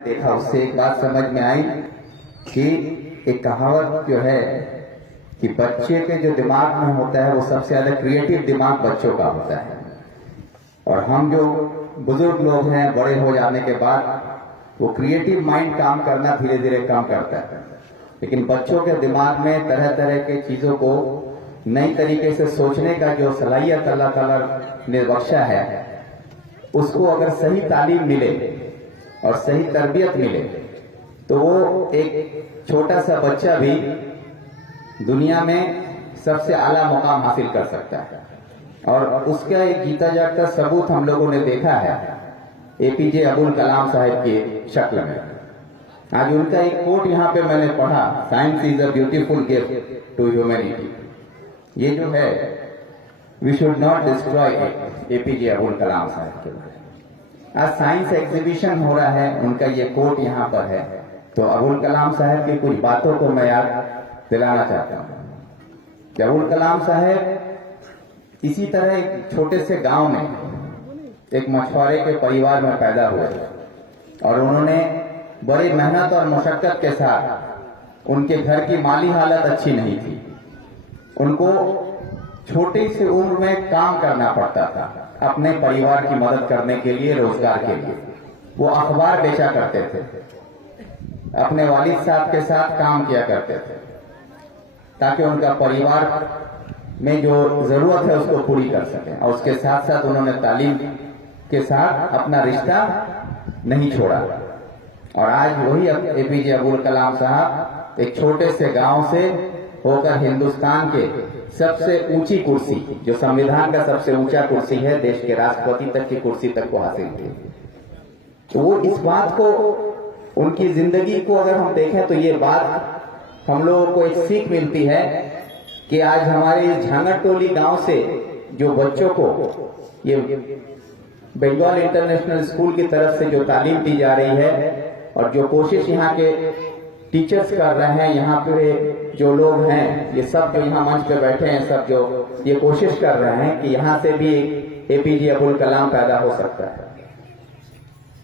देखा उससे एक बात समझ में आई कि एक कहावत जो है कि बच्चे के जो दिमाग में होता है वो सबसे ज्यादा क्रिएटिव दिमाग बच्चों का होता है। और हम जो बुजुर्ग लोग हैं बड़े हो जाने के बाद वो क्रिएटिव माइंड काम करना धीरे धीरे कम करता है, लेकिन बच्चों के दिमाग में तरह तरह के चीजों को नई तरीके से सोचने का जो सलाहियत अल्लाह ताला ने बख्शा है, उसको अगर सही तालीम मिले और सही तरबियत मिले तो वो एक छोटा सा बच्चा भी दुनिया में सबसे आला मुकाम हासिल कर सकता है। और उसका एक जीता जागता सबूत हम लोगों ने देखा है एपीजे अब्दुल कलाम साहब की शक्ल में। आज उनका एक कोट यहाँ पे मैंने पढ़ा, science is a beautiful gift to humanity. ये जो है we should not destroy APJ Abdul Kalam साहब के। आज साइंस एग्जीबिशन हो रहा है, उनका ये कोट यहाँ पर है, तो अब्दुल कलाम साहब की कुछ बातों को मैं याद दिलाना चाहता हूँ कि अब्दुल कलाम साहब इसी तरह एक छोटे से गांव में एक मछुआरे के परिवार में पैदा हुए और उन्होंने बड़ी मेहनत और मशक्कत के साथ, उनके घर की माली हालत अच्छी नहीं थी, उनको छोटी सी उम्र में काम करना पड़ता था अपने परिवार की मदद करने के लिए, रोजगार के लिए। वो अखबार बेचा करते थे, अपने वालिद साहब के साथ काम किया करते थे ताकि उनका परिवार में जो जरूरत है उसको पूरी कर सकें। और उसके साथ साथ उन्होंने तालीम के साथ अपना रिश्ता नहीं छोड़ा। और आज वही एपीजे अब्दुल कलाम साहब एक छोटे से गांव से होकर हिंदुस्तान के सबसे ऊंची कुर्सी, जो संविधान का सबसे ऊंचा कुर्सी है, देश के राष्ट्रपति तक की कुर्सी तक को हासिल की। तो वो इस बात को, उनकी जिंदगी को अगर हम देखें तो ये बात हम लोगों को एक सीख मिलती है कि आज हमारे झांगरटोली गांव से जो बच्चों को ये बंगाल इंटरनेशनल स्कूल की तरफ से जो तालीम दी जा रही है और जो कोशिश यहाँ के टीचर्स कर रहे हैं, यहाँ पे जो लोग हैं, ये सब जो यहाँ मंच पे बैठे हैं, सब जो ये कोशिश कर रहे हैं कि यहाँ से भी एपीजे अब्दुल कलाम पैदा हो सकता है।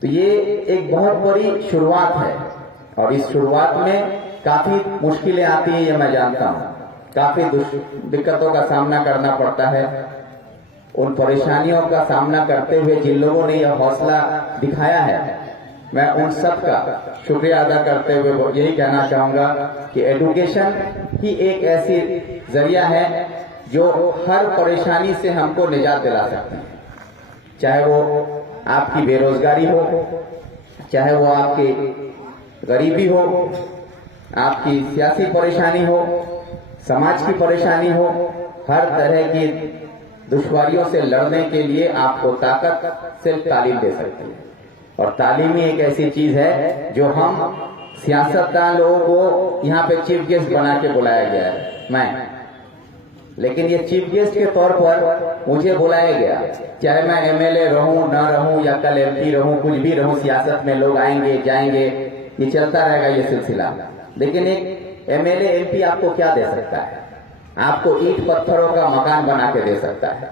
तो ये एक बहुत बड़ी शुरुआत है और इस शुरुआत में काफी मुश्किलें आती हैं, ये मैं जानता हूँ। काफी दिक्कतों का सामना करना पड़ता है। उन परेशानियों का सामना करते हुए जिन लोगों ने यह हौसला दिखाया है, मैं उन सब का शुक्रिया अदा करते हुए यही कहना चाहूंगा कि एजुकेशन ही एक ऐसी जरिया है जो हर परेशानी से हमको निजात दिला सकती है। चाहे वो आपकी बेरोजगारी हो, चाहे वो आपकी गरीबी हो, आपकी सियासी परेशानी हो, समाज की परेशानी हो, हर तरह की दुश्वारियों से लड़ने के लिए आपको ताकत से तालीम दे सकती है। और तालीम ही एक ऐसी चीज है जो हम सियासतदान लोगों को यहाँ पे चीफ गेस्ट बना के बुलाया गया है मैं, लेकिन ये चीफ गेस्ट के तौर पर मुझे बुलाया गया, चाहे मैं एमएलए रहूं ना रहूं या कल एमपी रहूं, कुछ भी रहूं, सियासत में लोग आएंगे जाएंगे, ये चलता रहेगा ये सिलसिला। लेकिन एक एमएलए एमपी आपको क्या दे सकता है? आपको ईंट पत्थरों का मकान बना के दे सकता है,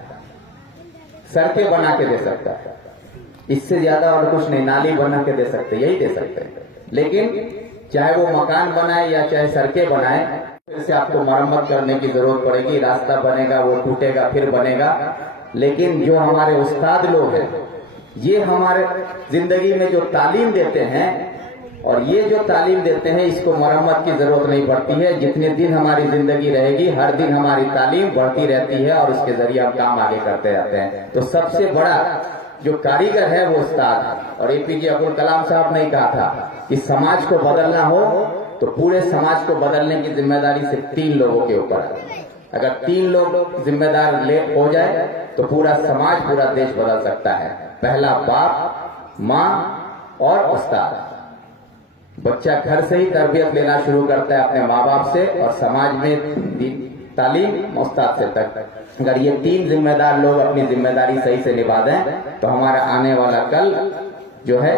सड़कें बना के दे सकता है, इससे ज्यादा और कुछ नहीं। नाली बना के दे सकते, यही दे सकते हैं। लेकिन चाहे वो मकान बनाए या चाहे सड़कें बनाए, फिर से आपको मरम्मत करने की जरूरत पड़ेगी, रास्ता बनेगा, वो टूटेगा, फिर बनेगा। लेकिन जो हमारे उस्ताद लोग हैं, ये हमारे जिंदगी में जो तालीम देते हैं, और ये जो तालीम देते हैं, इसको मरम्मत की जरूरत नहीं पड़ती है। जितने दिन हमारी जिंदगी रहेगी, हर दिन हमारी तालीम बढ़ती रहती है और उसके जरिए हम काम आगे करते रहते हैं। तो सबसे बड़ा जो कारीगर है वो उस्ताद है। और एपीजे अब्दुल कलाम साहब ने कहा था कि समाज को बदलना हो तो पूरे समाज को बदलने की जिम्मेदारी सिर्फ 3 लोगों के ऊपर है। अगर 3 लोग जिम्मेदार हो जाए तो पूरा समाज, पूरा देश बदल सकता है। पहला बाप, माँ और उस्ताद। बच्चा घर से ही तरबियत लेना शुरू करता है अपने माँ बाप से, और समाज में तालीम उस्ताद से तक। अगर ये 3 जिम्मेदार लोग अपनी जिम्मेदारी सही से निभा दें तो हमारा आने वाला कल जो है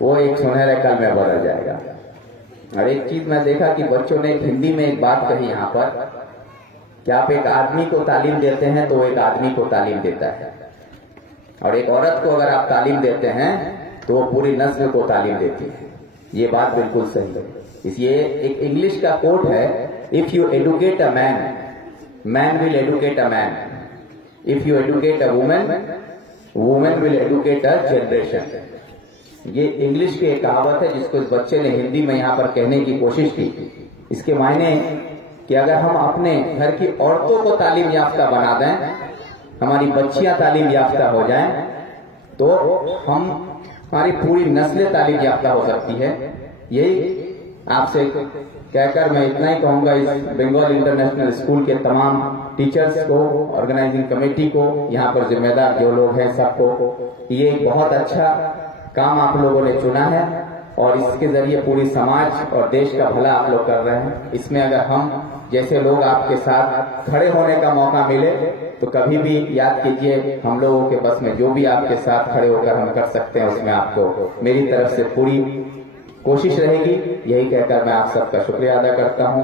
वो एक सुनहरे कल में बदल जाएगा। और एक चीज मैं देखा कि बच्चों ने हिंदी में एक बात कही यहाँ पर कि आप एक आदमी को तालीम देते हैं तो वो एक आदमी को तालीम देता है, और एक औरत को अगर आप तालीम देते हैं तो वो पूरी नस्ल को तालीम देती है। ये बात बिल्कुल सही है। इसलिए एक इंग्लिश का कोट है, if you educate a man, man will educate a man, if you educate a women, women will educate a generation. ये इंग्लिश की एक कहावत है जिसको इस बच्चे ने हिंदी में यहाँ पर कहने की कोशिश की। इसके मायने कि अगर हम अपने घर की औरतों को तालीम याफ्ता बना दें, हमारी बच्चियां तालीम याफ्ता हो जाएं, तो हमारी पूरी नस्लें तालीम याफ्ता हो सकती है। यही आपसे कहकर मैं इतना ही कहूंगा, इस बंगाल इंटरनेशनल स्कूल के तमाम टीचर्स को, ऑर्गेनाइजिंग कमेटी को, यहाँ पर जिम्मेदार जो लोग हैं सबको, ये एक बहुत अच्छा काम आप लोगों ने चुना है और इसके जरिए पूरी समाज और देश का भला आप लोग कर रहे हैं। इसमें अगर हम जैसे लोग आपके साथ खड़े होने का मौका मिले तो कभी भी याद कीजिए, हम लोगों के बस में जो भी आपके साथ खड़े होकर हम कर सकते हैं उसमें आपको मेरी तरफ से पूरी कोशिश रहेगी। यही कहकर मैं आप सबका शुक्रिया अदा करता हूं।